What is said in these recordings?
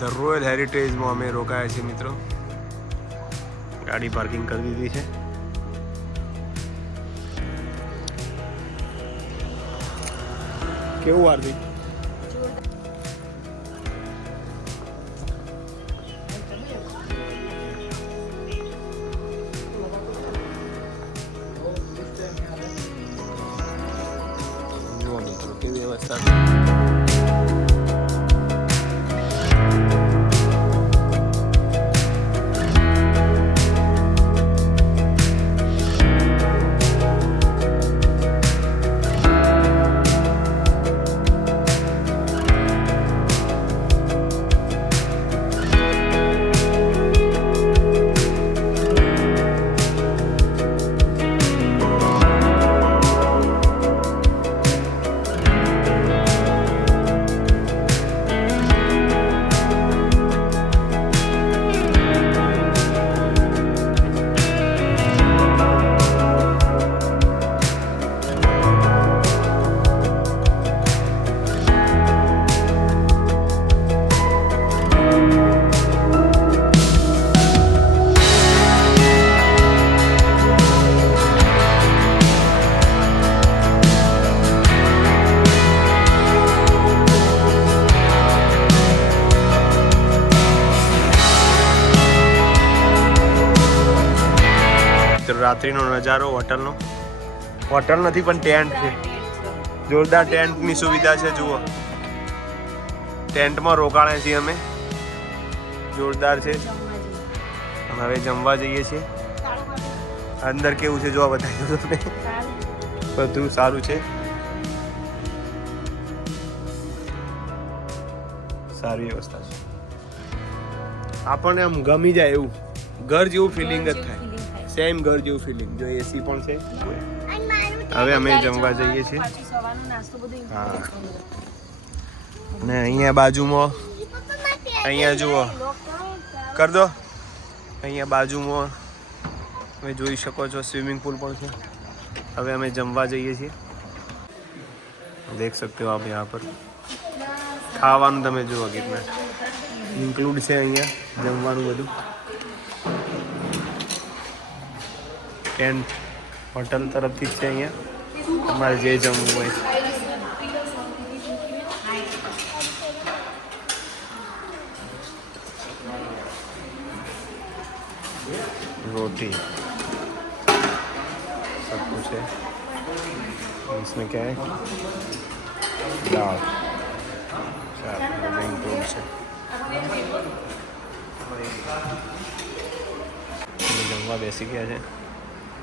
The royal હેરિટેજમાં અમે રોકાયા છીએ મિત્રો. ગાડી પાર્કિંગ કરી દીધી છે. કેવું હાર્દિક? રાત્રિનો નજારો હોટલનો? હોટલ નથી પણ ટેન્ટ છે. જોરદાર ટેન્ટની સુવિધા છે જુઓ. ટેન્ટમાં રોકાણા છીએ અમે. જોરદાર છે. હવે જમવા જઈએ છીએ. અંદર કેવું છે જોવા બતાવી બધું સારું છે. સારી વ્યવસ્થા છે. આપણને આમ ગમી જાય એવું. ઘર જેવું ફિલિંગ જ થાય. સેમ ઘર જેવું ફિલિંગ જો એસી પણ છે. હવે અમે જમવા જઈએ છીએ. હા. ને અહીંયા બાજુમાં, અહીંયા જુઓ. કરજો અહીંયા બાજુમાં, તમે જોઈ શકો છો, સ્વિમિંગ પુલ પણ છે. હવે અમે જમવા જઈએ છીએ. દેખ સકતે હો આપ યહાં પર. ખાવાનું તમે જુઓ કિતના ઇન્ક્લુડ છે અહીંયા, જમવાનું બધું. ટેન્ટ હોટલ તરફથી જ છે અહીંયા તમારે જે જમવું હોય रोटी सब कुछ है इसमें क्या है दाल चार इंक्लूड છે અમે જમવા બેસી ગયા છે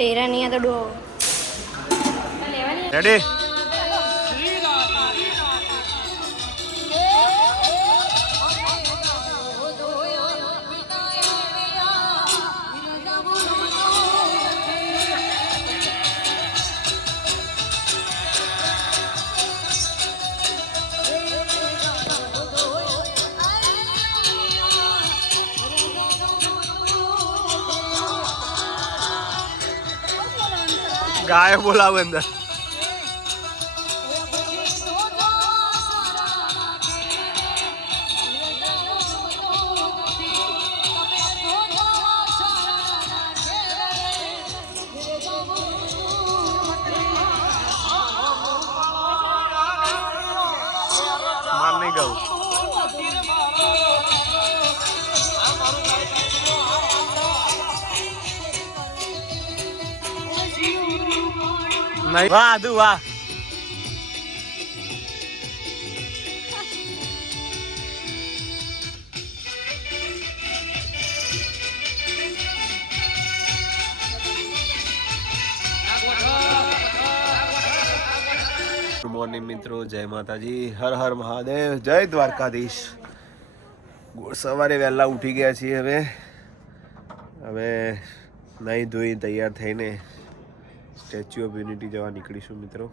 એરા નહીં તો ડો રેડી ગાય બોલાવે અંદર. નહીં ગાવું. નહીં વાહ દુ વાહ. મિત્રો. જય માતાજી. હર હર મહાદેવ. જય દ્વારકાધીશ. સવારે વહેલા ઉઠી ગયા છીએ હવે. હવે નહીં ધોઈ તૈયાર થઈને સ્ટેચ્યુ ઓફ યુનિટી જવા નીકળીશું મિત્રો.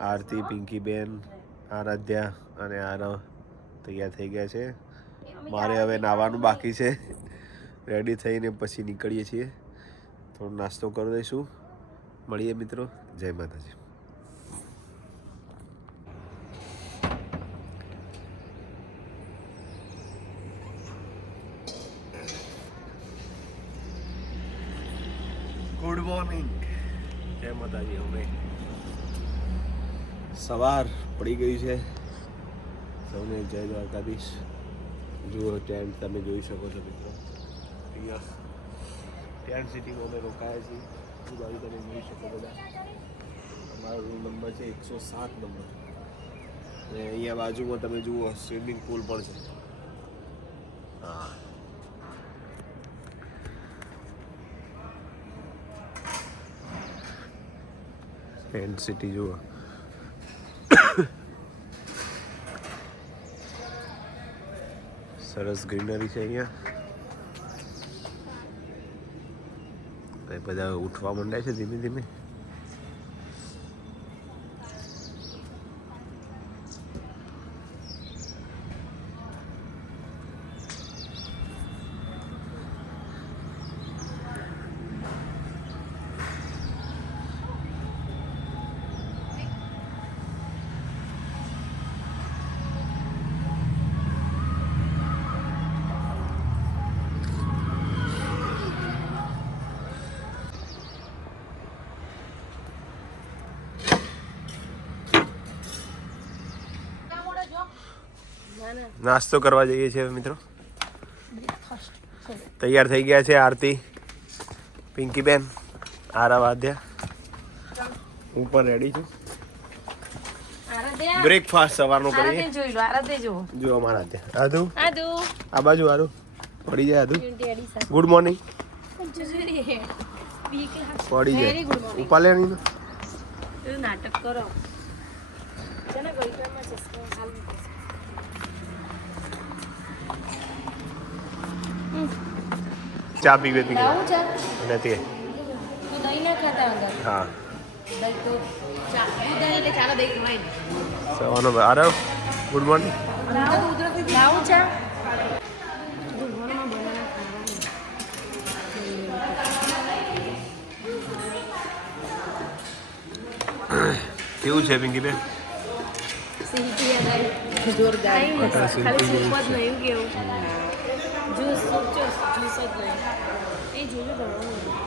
આરતી, પિંકીબેન, આરાધ્યા અને આરવ તૈયાર થઈ ગયા છે. મારે હવે નાવાનું બાકી છે. રેડી થઈને પછી નીકળીએ છીએ. થોડો નાસ્તો કરી દઈશું. મળીએ મિત્રો. જય માતાજી. ગુડ મોર્નિંગ જય માતાજી અમે. સવાર પડી ગઈ છે. સૌને જય દ્વારકાધીશ. જુઓ ટેન્ટ તમે જોઈ શકો છો મિત્રો. અહીંયા ટેન્ટ સિટીમાં અમે રોકાયા છીએ. આજુબાજુ તમે જોઈ શકો બધા. અમારો રૂમ નંબર છે એકસો સાત નંબર અને અહીંયા બાજુમાં તમે જુઓ સ્વિમિંગ પુલ પણ છે. ટેન્ટ સિટી જુઓ. સરસ ગ્રીનરી છે અહીંયા. બધા ઉઠવા માંડ્યા છે ધીમે ધીમે. નાસ્તો કરવા જઈએ છીએ મિત્રો. તૈયાર થઈ ગયા છે આરતી પિંકીબેન આરા આધ્યા હું પણ રેડી છું. બ્રેકફાસ્ટ સવારનો કરીએ. જો અમારા ત્યાં આધુ આદુ. આ બાજુ આરુ પડી જાય આધુ ગુડ મોર્નિંગ પડી જાય. ઉપાલે નહીં નાટક કરો છે ને ગઈકાલમાં ચશ્મા હાલ મૂકો છે. ચા પીવે પી લાવું ચા. નથી હા. દહીં તો ચા દૂધ દહીં એટલે ચાલો દહીં ખવાય ને. સવારનો આરવ ગુડ મોર્નિંગ કેવું છે પિંકીબેન જોરદાર. અટા ખાલી સીટી સૂપ જ નહીં કેવું જ્યુસ સૂપ જ્યુસ જ્યુસ જ નહીં એ જોજો ભરવાનું